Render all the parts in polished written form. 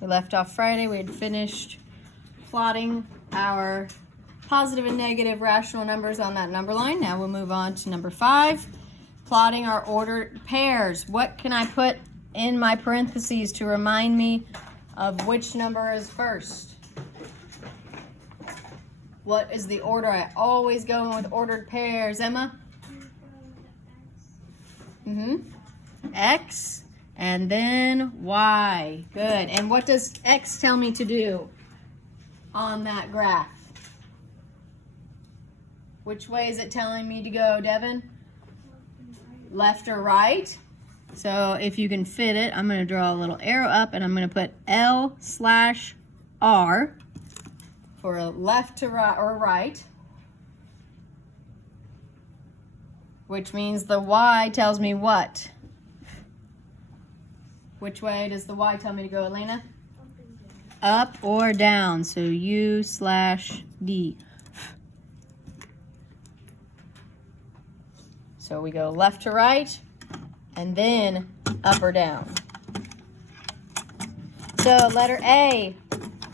We left off Friday. We had finished plotting our positive and negative rational numbers on that number line. Now we'll move on to number 5, plotting our ordered pairs. What can I put in my parentheses to remind me of which number is first? What is the order? I always go with ordered pairs. Emma? X and then Y. Good. And what does X tell me to do on that graph? Which way is it telling me to go, Devin? Left or right? So if you can fit it, I'm going to draw a little arrow up and I'm going to put L/R for a left to right or right. Which means the Y tells me what? Which way does the Y tell me to go, Elena? Up or down. So U/D. So we go left to right and then up or down. So letter A,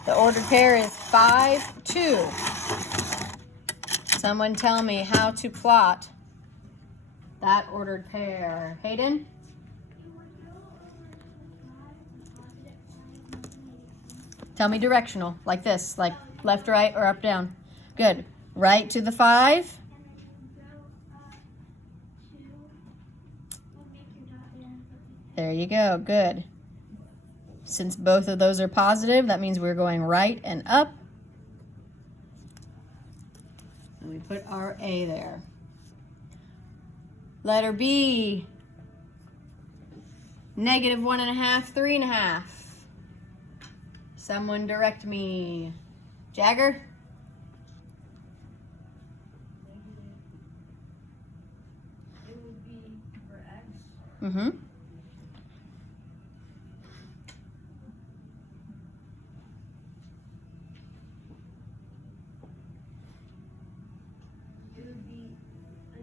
the ordered pair is 5, 2. Someone tell me how to plot that ordered pair. Hayden? Tell me directional, like this, like left, right, or up, down. Good. Right to the 5. There you go. Good. Since both of those are positive, that means we're going right and up. And we put our A there. Letter B, -1.5, 3.5. Someone direct me. Jagger? It would be for X. It would be in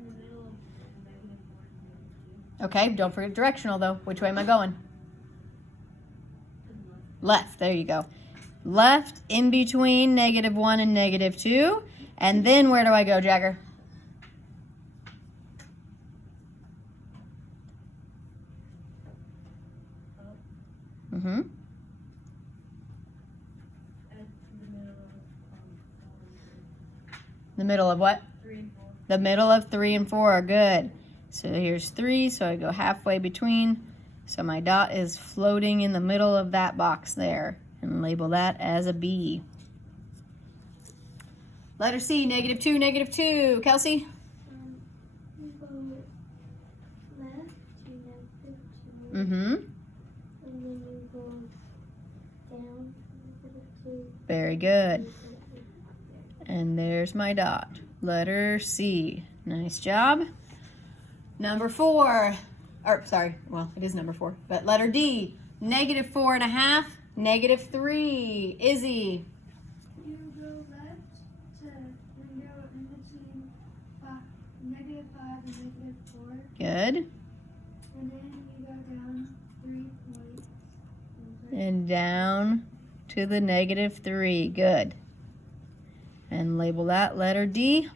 the middle of -1 and -2. Okay, don't forget directional though. Which way am I going? Left, there you go. Left in between -1 and -2. And then where do I go, Jagger? At The middle of what? 3 and 4. The middle of 3 and 4, good. So here's 3, so I go halfway between. So my dot is floating in the middle of that box there. And label that as a B. Letter C, -2, -2. Kelsey? We go left to -2. Mm-hmm. And then we go down to -2. Very good. And there's my dot. Letter C. Nice job. Number 4. Or, sorry, well, it is number 4. But letter D. -4.5, -3. Izzy. You go left to then go in between -5 and -4. Good. And then you go down 3 points. And down to the -3. Good. And label that letter D.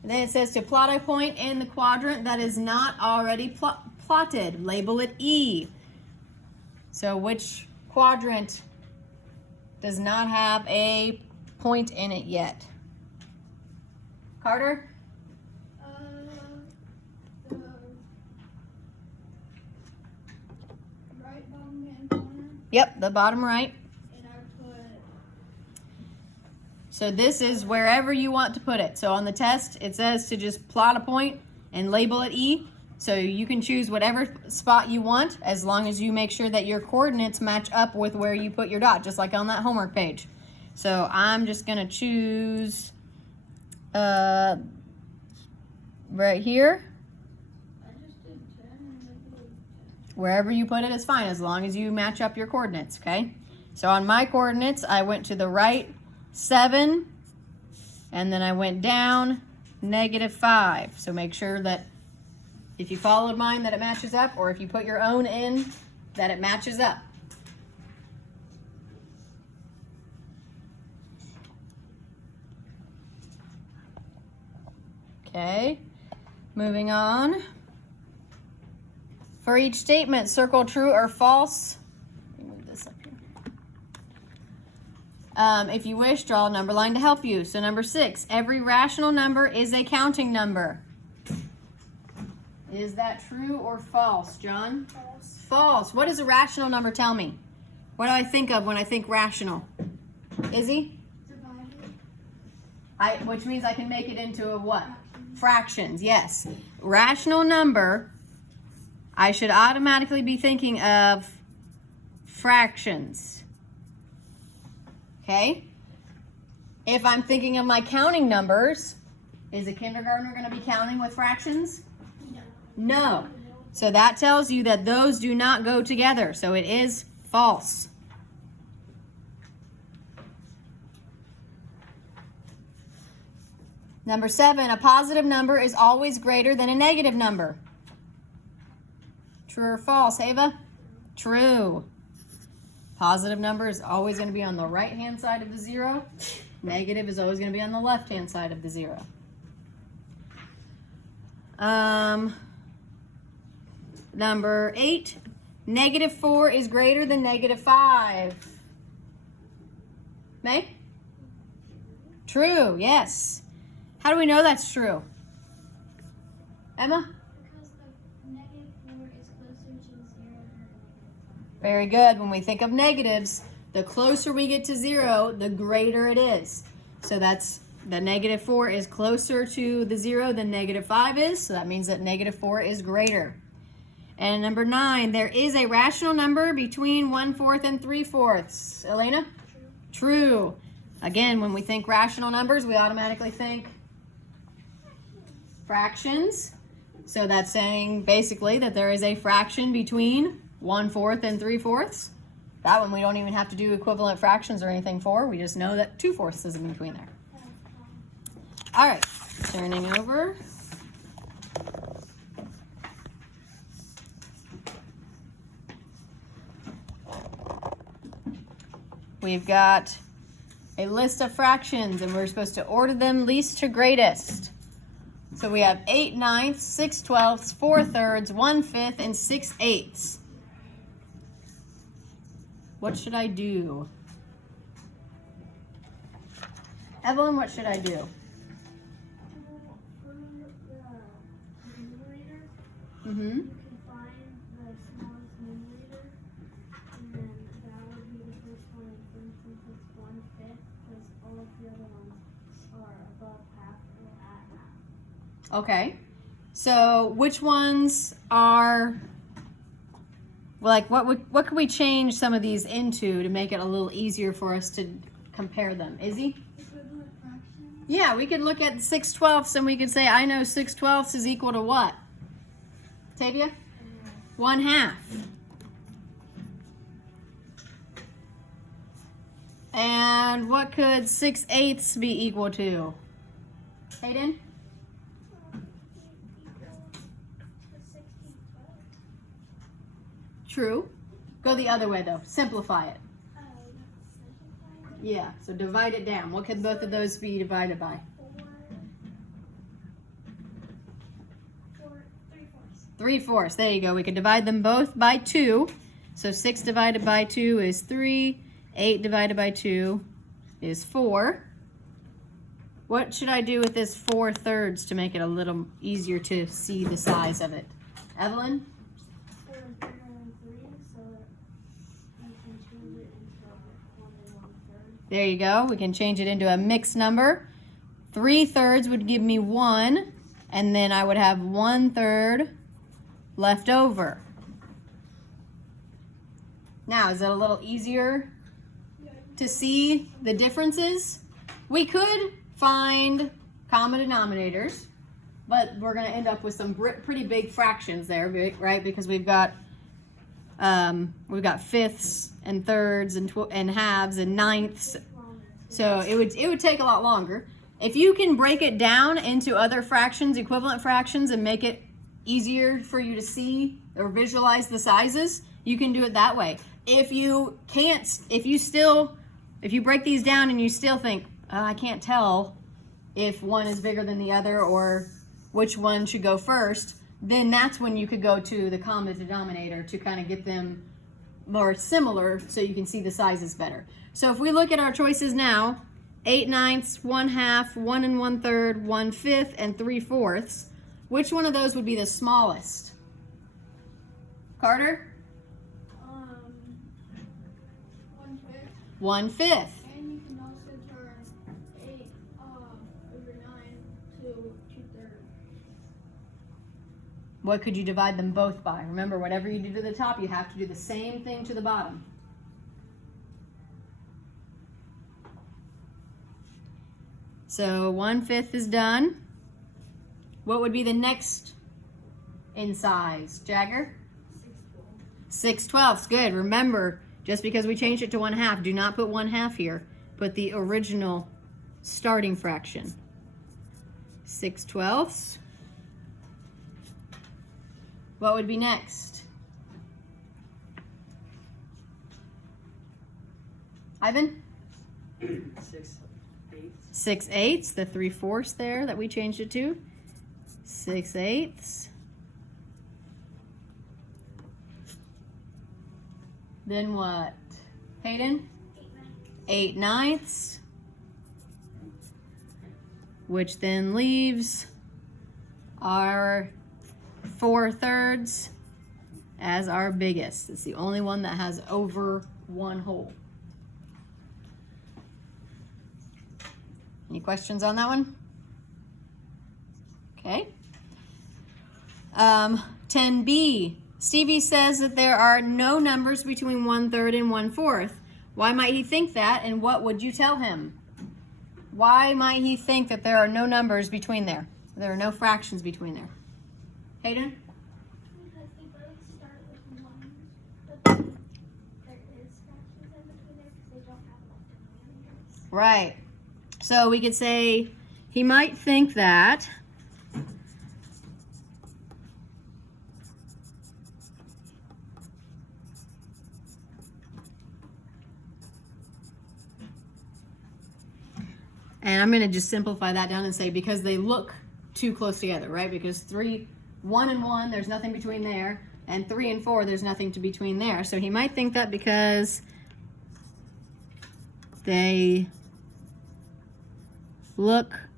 And then it says to plot a point in the quadrant that is not already plotted. Label it E. So which quadrant does not have a point in it yet? Carter? The right bottom hand corner, Yep, the bottom right. and I put So this is wherever you want to put it. So on the test, it says to just plot a point and label it E. So you can choose whatever spot you want as long as you make sure that your coordinates match up with where you put your dot, just like on that homework page. So I'm just gonna choose right here. I just did 10 and I did 10. Wherever you put it is fine as long as you match up your coordinates, okay? So on my coordinates, I went to the right 7, and then I went down -5. So make sure that If you followed mine, that it matches up, or if you put your own in, that it matches up. Okay, moving on. For each statement, circle true or false. Let me move this up here. If you wish, draw a number line to help you. So number 6, every rational number is a counting number. Is that true or false, John? False. False. What does a rational number tell me? What do I think of when I think rational? Izzy? Divided. Which means I can make it into a what? Fractions, yes. Rational number, I should automatically be thinking of fractions. Okay? If I'm thinking of my counting numbers, is a kindergartner going to be counting with fractions? No. So that tells you that those do not go together. So it is false. Number 7, a positive number is always greater than a negative number. True or false, Ava? True. Positive number is always going to be on the right-hand side of the 0. Negative is always going to be on the left-hand side of the 0. Number 8, -4 is greater than -5. May? True, yes. How do we know that's true? Emma? Because the -4 is closer to 0 than the -5. Very good. When we think of negatives, the closer we get to 0, the greater it is. So that's the -4 is closer to the 0 than -5 is. So that means that -4 is greater. And number 9, there is a rational number between 1/4 and 3/4. Elena? True. Again, when we think rational numbers, we automatically think fractions. So that's saying basically that there is a fraction between 1/4 and 3/4. That one we don't even have to do equivalent fractions or anything for. We just know that 2/4 is in between there. All right, turning over. We've got a list of fractions and we're supposed to order them least to greatest. So we have 8/9, 6/12, 4/3, 1/5, and 6/8. What should I do? Evelyn, what should I do? For the numerator, Mm-hmm. you can find the smallest numerator, and then that would be the first one. And for instance, it's 1/5, because all of the other ones are above half or at half. Okay. So which ones are like what could we change some of these into to make it a little easier for us to compare them? Izzy? Equivalent fractions. Yeah, we could look at 6/12 and we could say I know 6/12 is equal to what? Tavia? 1/2. And what could 6/8 be equal to? Hayden? True. Go the other way though. Simplify it. Yeah, so divide it down. What could both of those be divided by? 3/4. There you go. We could divide them both by 2. So 6 divided by 2 is 3. 8 divided by 2 is 4. What should I do with this 4/3 to make it a little easier to see the size of it? Evelyn? There you go. We can change it into a mixed number. 3/3 would give me 1, and then I would have 1/3 left over. Now, is it a little easier to see the differences? We could find common denominators, but we're going to end up with some pretty big fractions there, right? Because we've got fifths and thirds and halves and ninths. So it would take a lot longer. If you can break it down into other fractions, equivalent fractions, and make it easier for you to see or visualize the sizes, you can do it that way. If you can't, if you break these down and you still think, I can't tell if one is bigger than the other or which one should go first, then that's when you could go to the common denominator to kind of get them more similar so you can see the sizes better. So if we look at our choices now, 8/9, 1/2, 1 1/3, 1/5, and 3/4, which one of those would be the smallest? Carter? 1/5. 1/5. And you can also turn 8 over 9 to 2/3. What could you divide them both by? Remember, whatever you do to the top, you have to do the same thing to the bottom. So 1/5 is done. What would be the next in size? Jagger? 6/12. Good. Remember, just because we changed it to 1/2, do not put 1/2 here. Put the original starting fraction. 6/12. What would be next? Ivan? 6/8. 6/8, the 3/4 there that we changed it to. 6/8. Then what? Hayden? 8/9, which then leaves our 4/3 as our biggest. It's the only one that has over one whole. Any questions on that one? Okay. 10B. Stevie says that there are no numbers between 1/3 and 1/4. Why might he think that, and what would you tell him? Why might he think that there are no numbers between there? There are no fractions between there. Hayden? Because they both start with 1, but then there is fractions in between there because they don't have left denominators. Right. So we could say he might think that and I'm going to just simplify that down and say because they look too close together, right? Because 1 and 1, there's nothing between there, and 3 and 4, there's nothing to between there. So he might think that because they look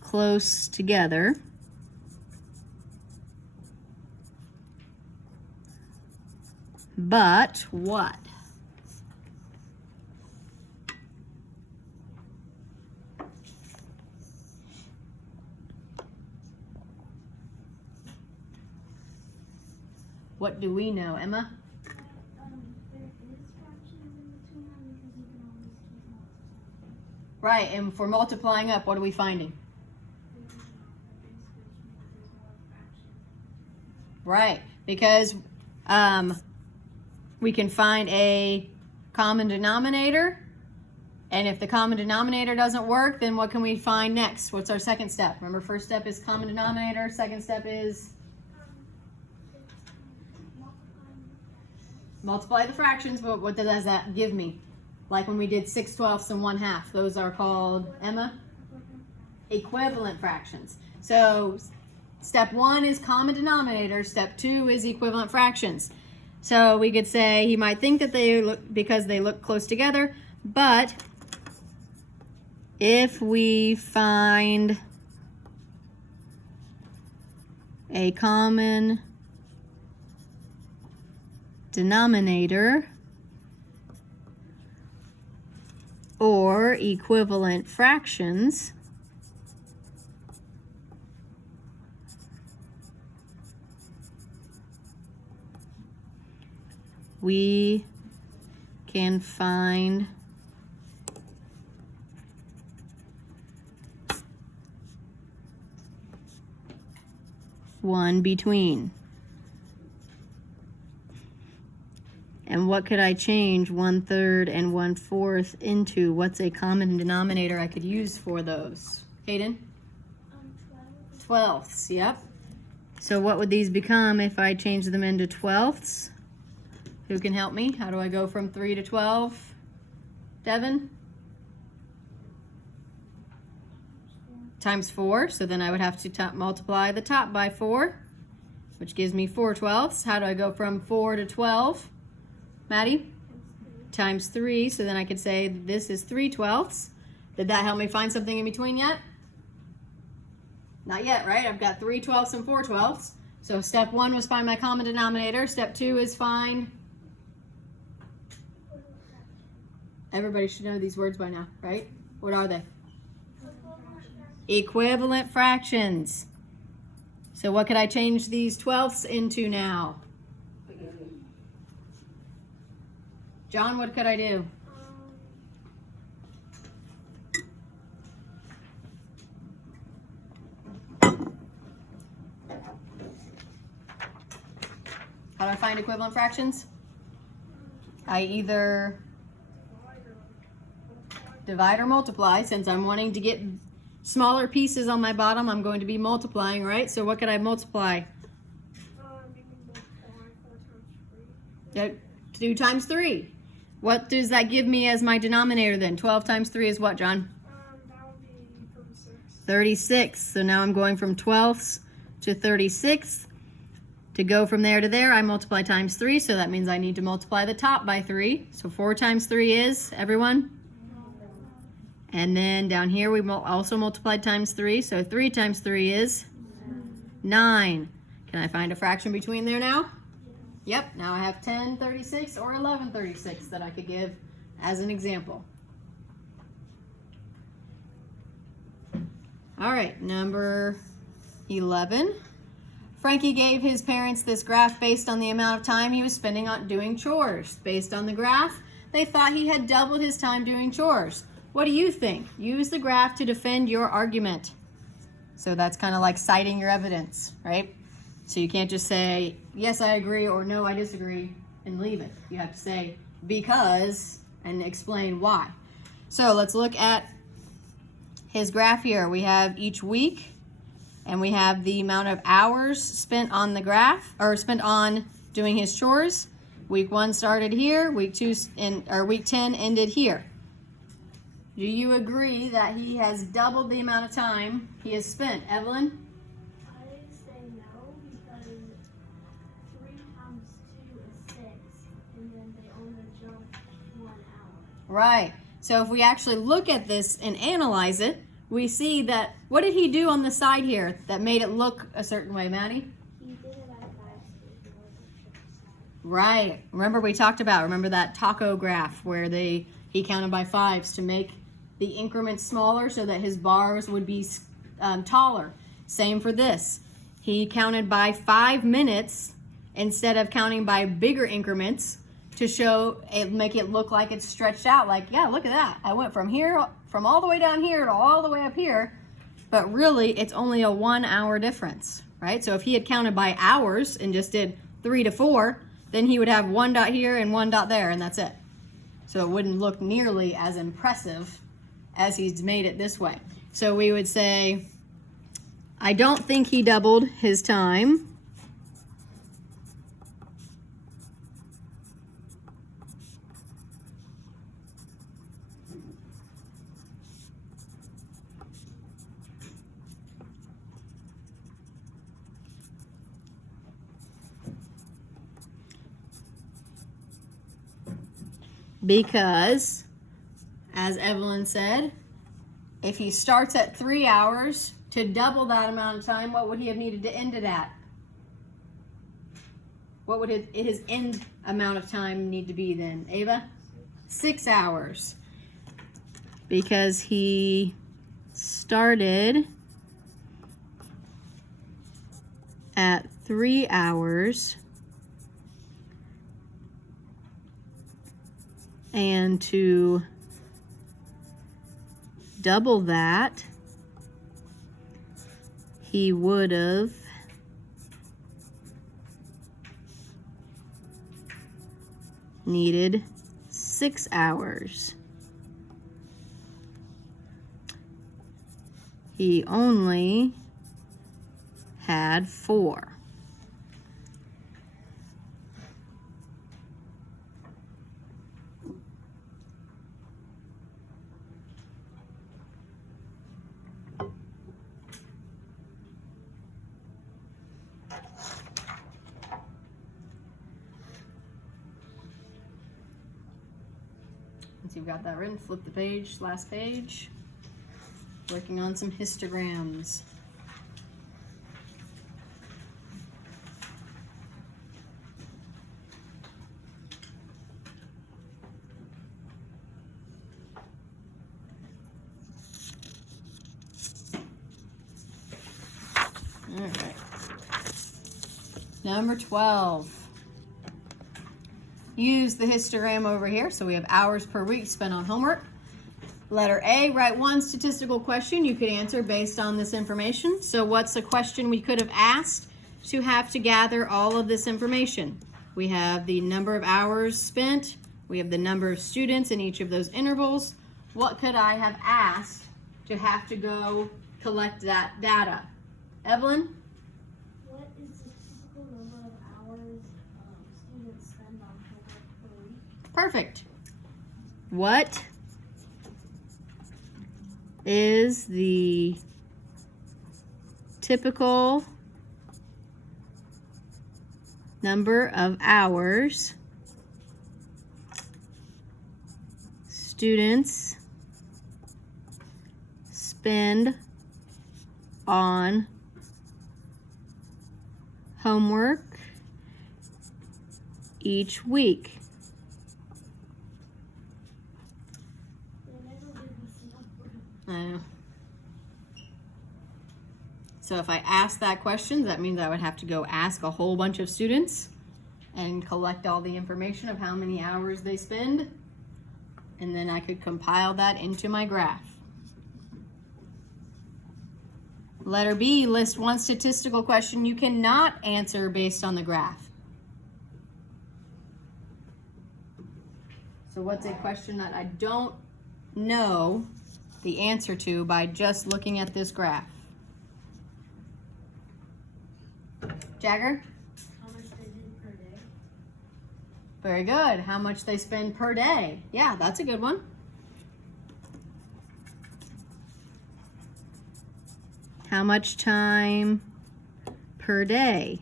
close together, but what? What do we know, Emma? There is fractions in between them because you can always keep multiplying. Right, and for multiplying up, what are we finding? Right, because we can find a common denominator, and if the common denominator doesn't work, then what can we find next? What's our second step? Remember, first step is common denominator, second step is multiply the fractions, but what does that give me? Like when we did 6/12 and 1/2, those are called, Emma? Equivalent fractions. So step 1 is common denominator, step 2 is equivalent fractions. So we could say he might think that they look, because they look close together, but if we find a common denominator or equivalent fractions, we can find one between. And what could I change 1/3 and 1/4 into? What's a common denominator I could use for those? Hayden? 12. 12ths, yep. So what would these become if I change them into twelfths? Who can help me? How do I go from 3 to 12? Devin? Times 4, so then I would have to multiply the top by 4, which gives me 4 twelfths. How do I go from 4 to 12? Maddie? Times 3, so then I could say this is 3 twelfths. Did that help me find something in between yet? Not yet, right? I've got 3 twelfths and 4 twelfths. So step 1 was find my common denominator. Step 2 is find... Everybody should know these words by now, right? What are they? Equivalent fractions. So what could I change these twelfths into now? John, what could I do? How do I find equivalent fractions? I either divide or multiply. Since I'm wanting to get smaller pieces on my bottom, I'm going to be multiplying, right? So what could I multiply? You can multiply 4 times 3. Yeah, 2 times 3. What does that give me as my denominator then? 12 times 3 is what, John? That would be 36. 36. So now I'm going from 12ths to 36. To go from there to there, I multiply times 3, so that means I need to multiply the top by 3. So 4 times 3 is, everyone? And then down here we also multiplied times 3, so 3 times 3 is 9. Can I find a fraction between there now? Yep, now I have 10/36 or 11/36 that I could give as an example. All right, number 11. Frankie gave his parents this graph based on the amount of time he was spending on doing chores. Based on the graph, they thought he had doubled his time doing chores. What do you think? Use the graph to defend your argument. So that's kind of like citing your evidence, right? So you can't just say, yes, I agree, or no, I disagree, and leave it. You have to say, because, and explain why. So let's look at his graph here. We have each week, and we have the amount of hours spent on the graph, or spent on doing his chores. Week 1 started here, week 10 ended here. Do you agree that he has doubled the amount of time he has spent? Evelyn? I say no because 3 times 2 is 6, and then they only jumped 1 hour. Right. So if we actually look at this and analyze it, we see that, what did he do on the side here that made it look a certain way, Maddie? He did it at 5 speed. Right. Remember that taco graph where he counted by 5s to make the increments smaller so that his bars would be taller. Same for this. He counted by 5 minutes instead of counting by bigger increments to make it look like it's stretched out. Like, yeah, look at that. I went from all the way down here to all the way up here, but really it's only a 1 hour difference, right? So if he had counted by hours and just did 3 to 4, then he would have 1 dot here and 1 dot there, and that's it. So it wouldn't look nearly as impressive as he's made it this way. So we would say, I don't think he doubled his time. Because, as Evelyn said, if he starts at 3 hours, to double that amount of time, what would he have needed to end it at? What would his end amount of time need to be then? Ava? 6 hours. Because he started at 3 hours, and to double that, he would have needed 6 hours. He only had 4. Once you've got that written, flip the page, last page. Working on some histograms. All right. Number 12. Use the histogram over here. So we have hours per week spent on homework. Letter A, write one statistical question you could answer based on this information. So what's a question we could have asked to have to gather all of this information? We have the number of hours spent. We have the number of students in each of those intervals. What could I have asked to have to go collect that data? Evelyn? What is the typical number of hours students spend on homework per week? Perfect. What is the typical number of hours students spend on homework each week? I know. So if I ask that question, that means I would have to go ask a whole bunch of students and collect all the information of how many hours they spend. And then I could compile that into my graph. Letter B, list one statistical question you cannot answer based on the graph. So what's a question that I don't know the answer to by just looking at this graph? Jagger? How much they do per day? Very good. How much they spend per day? Yeah, that's a good one. How much time per day?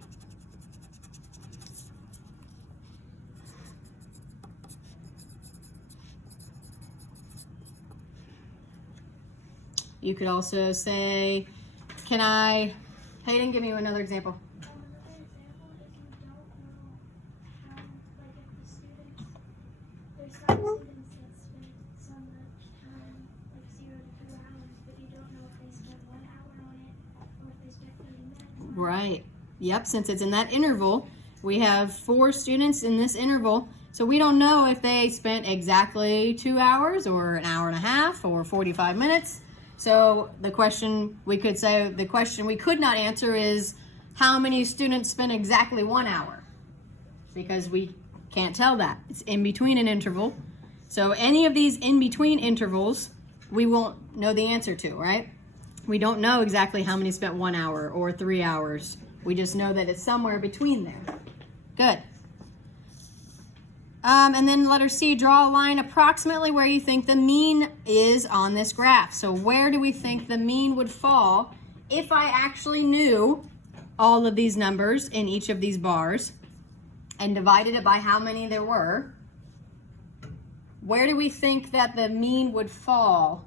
You could also say, Hayden, give me another example. Another example, if you don't know how, like if the students, there's some students that spend so much time, like 0 to 2 hours, but you don't know if they spent 1 hour on it or if they spent 30 minutes. Right. Yep, since it's in that interval, we have 4 students in this interval, so we don't know if they spent exactly 2 hours or an hour and a half or 45 minutes. So the question we could not answer is how many students spent exactly 1 hour, because we can't tell that. It's in between an interval. So any of these in between intervals, we won't know the answer to, right? We don't know exactly how many spent 1 hour or 3 hours. We just know that it's somewhere between there. Good. And then letter C, draw a line approximately where you think the mean is on this graph. So where do we think the mean would fall if I actually knew all of these numbers in each of these bars and divided it by how many there were? Where do we think that the mean would fall?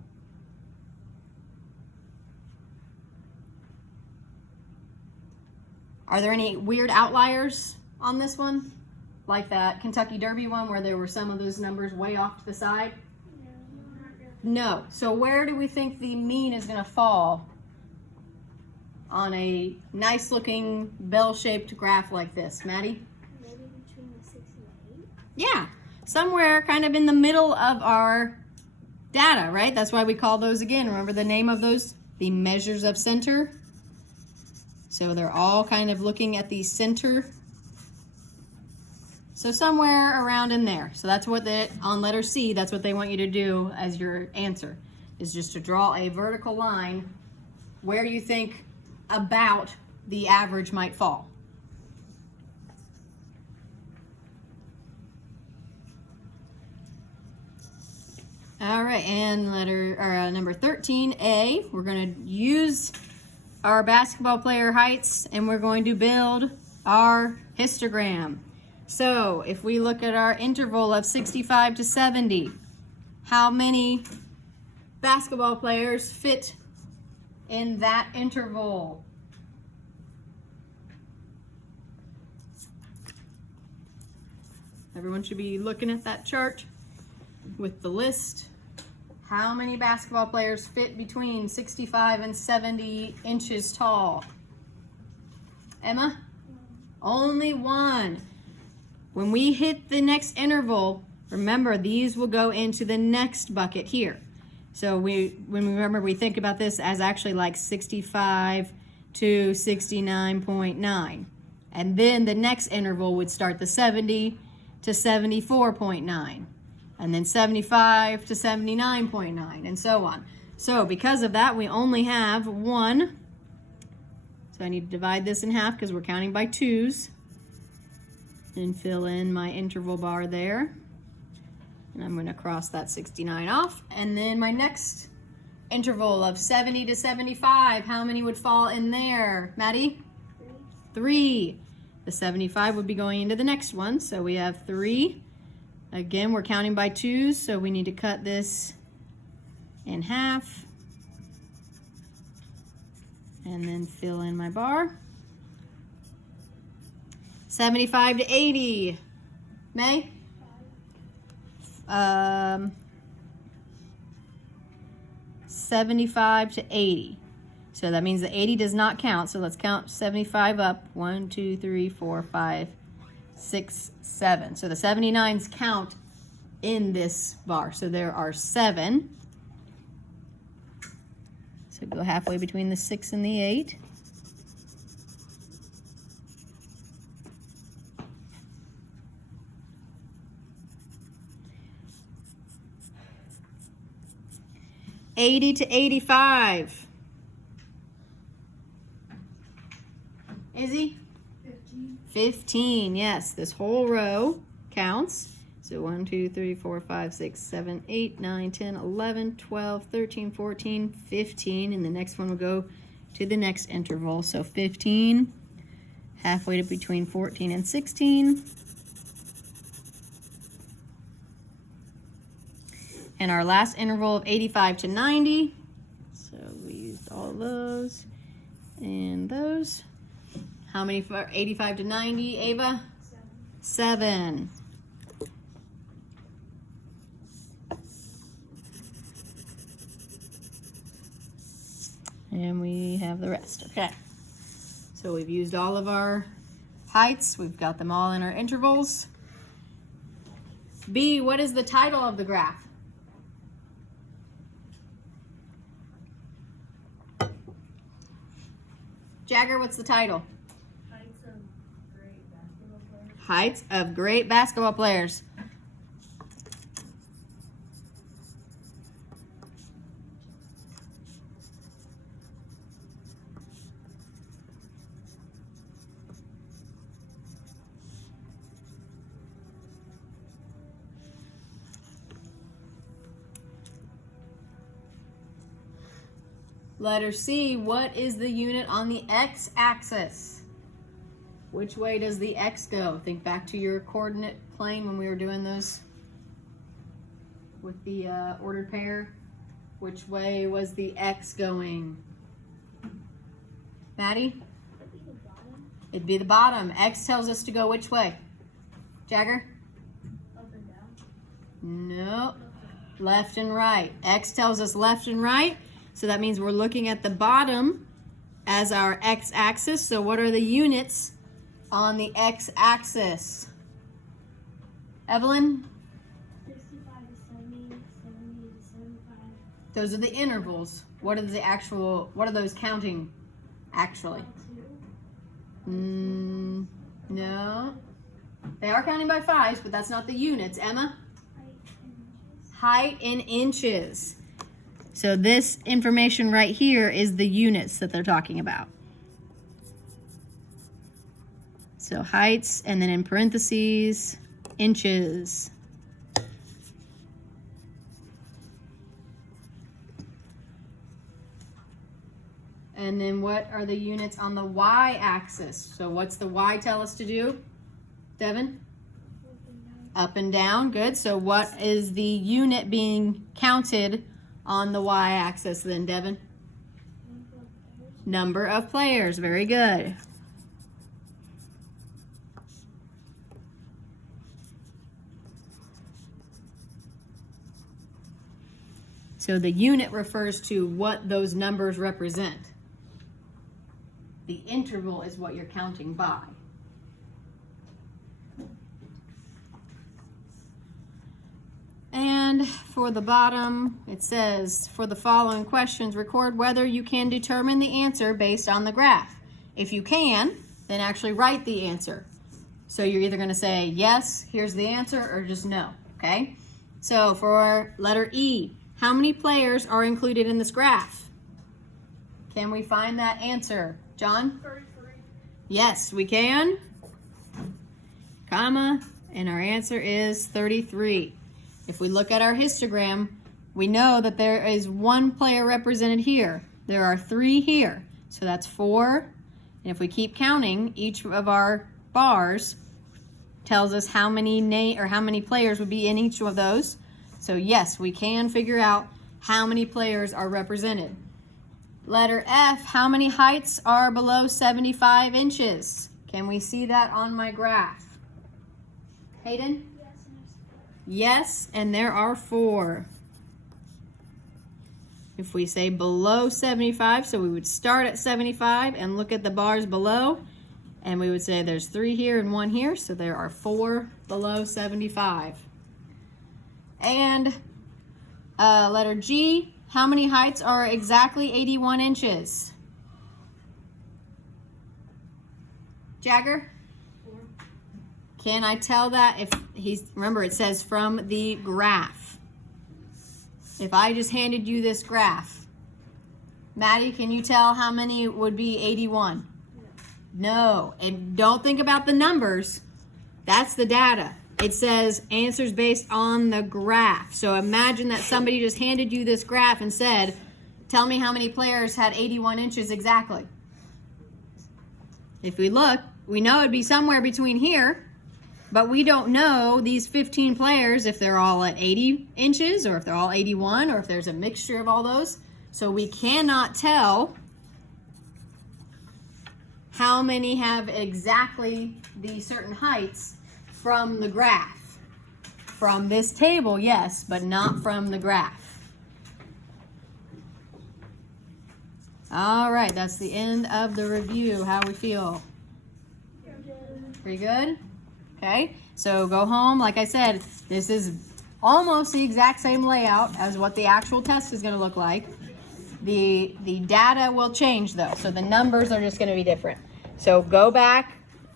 Are there any weird outliers on this one? Like that Kentucky Derby one where there were some of those numbers way off to the side? No, not really. No. So where do we think the mean is going to fall on a nice looking bell-shaped graph like this? Maddie? Maybe between the 6 and the 8. Yeah. Somewhere kind of in the middle of our data, right? That's why we call those, again, remember the name of those? The measures of center. So they're all kind of looking at the center. So somewhere around in there. So that's what on letter C, that's what they want you to do as your answer, is just to draw a vertical line where you think about the average might fall. All right, and number 13A, we're going to use our basketball player heights and we're going to build our histogram. So if we look at our interval of 65 to 70, how many basketball players fit in that interval? Everyone should be looking at that chart with the list. How many basketball players fit between 65 and 70 inches tall? Emma? Only one. When we hit the next interval, remember these will go into the next bucket here. So when we think about this as actually like 65 to 69.9. And then the next interval would start the 70 to 74.9. And then 75 to 79.9, and so on. So because of that, we only have one. So I need to divide this in half because we're counting by twos. And fill in my interval bar there. And I'm going to cross that 69 off. And then my next interval of 70 to 75, how many would fall in there? Maddie? 3. The 75 would be going into the next one. So we have 3. Again, we're counting by twos, so we need to cut this in half. And then fill in my bar. 75 to 80. May? 75 to 80. So that means the 80 does not count. So let's count 75 up. 1, 2, 3, 4, 5, 6, 7. So the 79s count in this bar. So there are 7. So go halfway between the 6 and the 8. $80 to $85. Izzy? 15, yes. This whole row counts. So 1, 2, 3, 4, 5, 6, 7, 8, 9, 10, 11, 12, 13, 14, 15. And the next one will go to the next interval. So 15, halfway to between 14 and 16. And our last interval of 85 to 90. So we used all those and those. How many for 85 to 90, Ava? 7. And we have the rest. Okay. So we've used all of our heights. We've got them all in our intervals. B, what is the title of the graph? Jagger, what's the title? Heights of great basketball players. Letter C, what is the unit on the x-axis? Which way does the x go? Think back to your coordinate plane when we were doing those with the ordered pair. Which way was the x going? Maddie? It'd be the bottom. X tells us to go which way? Jagger? Up and down. No. Left and right. X tells us left and right. So that means we're looking at the bottom as our x-axis. So what are the units on the x-axis? Evelyn? 65 to 70, 70 to 75. Those are the intervals. What are those counting actually? 2. No. They are counting by 5s, but that's not the units. Emma? Height in inches. Height in inches. So this information right here is the units that they're talking about. So heights, and then in parentheses, inches. And then what are the units on the y-axis? So what's the y tell us to do, Devin? Up and down, good. So what is the unit being counted on the y-axis then, Devin? Number of players, very good. So the unit refers to what those numbers represent. The interval is what you're counting by. And for the bottom, it says, for the following questions, record whether you can determine the answer based on the graph. If you can, then actually write the answer. So you're either going to say, yes, here's the answer, or just no, okay? So for letter E, how many players are included in this graph? Can we find that answer? John? 33. Yes, we can. Comma, and our answer is 33. If we look at our histogram, we know that there is one player represented here. There are 3 here, so that's 4. And if we keep counting, each of our bars tells us how many players would be in each of those. So yes, we can figure out how many players are represented. Letter F, how many heights are below 75 inches? Can we see that on my graph? Hayden? Yes, and there are 4. If we say below 75, so we would start at 75 and look at the bars below, and we would say there's 3 here and 1 here, so there are 4 below 75. And letter G, how many heights are exactly 81 inches? Jagger? 4. Can I tell that if remember it says from the graph. If I just handed you this graph, Maddie, can you tell how many would be 81? No, and don't think about the numbers. That's the data. It says answers based on the graph. So imagine that somebody just handed you this graph and said, tell me how many players had 81 inches exactly. If we look, we know it'd be somewhere between here, but we don't know these 15 players if they're all at 80 inches or if they're all 81 or if there's a mixture of all those. So we cannot tell how many have exactly the certain heights from the graph. From this table, yes, but not from the graph. All right, that's the end of the review. How we feel? Pretty good? Okay, so go home. Like I said, this is almost the exact same layout as what the actual test is going to look like. The data will change though, so the numbers are just going to be different. So go back,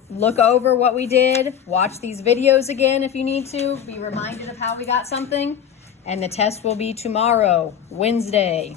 look over what we did, watch these videos again if you need to, be reminded of how we got something, and the test will be tomorrow, Wednesday.